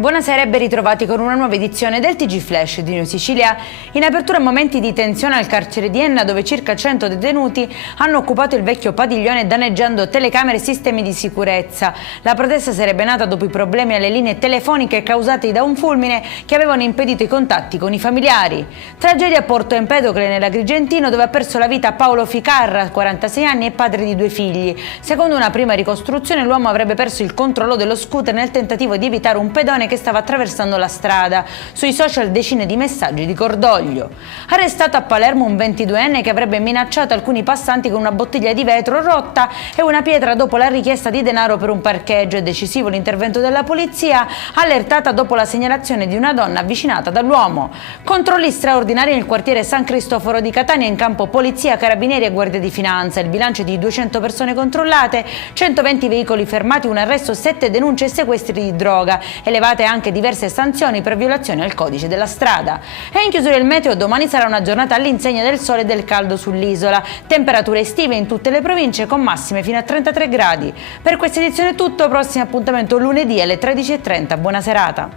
Buonasera e ben ritrovati con una nuova edizione del TG Flash di New Sicilia. In apertura momenti di tensione al carcere di Enna, dove circa 100 detenuti hanno occupato il vecchio padiglione danneggiando telecamere e sistemi di sicurezza. La protesta sarebbe nata dopo i problemi alle linee telefoniche causati da un fulmine che avevano impedito i contatti con i familiari. Tragedia a Porto Empedocle nell'Agrigentino, dove ha perso la vita Paolo Ficarra, 46 anni e padre di 2 figli. Secondo una prima ricostruzione, l'uomo avrebbe perso il controllo dello scooter nel tentativo di evitare un pedone che stava attraversando la strada. Sui social decine di messaggi di cordoglio. Arrestato a Palermo un 22enne che avrebbe minacciato alcuni passanti con una bottiglia di vetro rotta e una pietra dopo la richiesta di denaro per un parcheggio. È decisivo l'intervento della polizia, allertata dopo la segnalazione di una donna avvicinata dall'uomo. Controlli straordinari nel quartiere San Cristoforo di Catania, in campo polizia, carabinieri e guardia di finanza. Il bilancio è di 200 persone controllate, 120 veicoli fermati, un arresto, 7 denunce e sequestri di droga, elevate anche diverse sanzioni per violazione al codice della strada. E in chiusura il meteo, domani sarà una giornata all'insegna del sole e del caldo sull'isola, temperature estive in tutte le province con massime fino a 33 gradi. Per questa edizione è tutto, prossimo appuntamento lunedì alle 13:30, buona serata.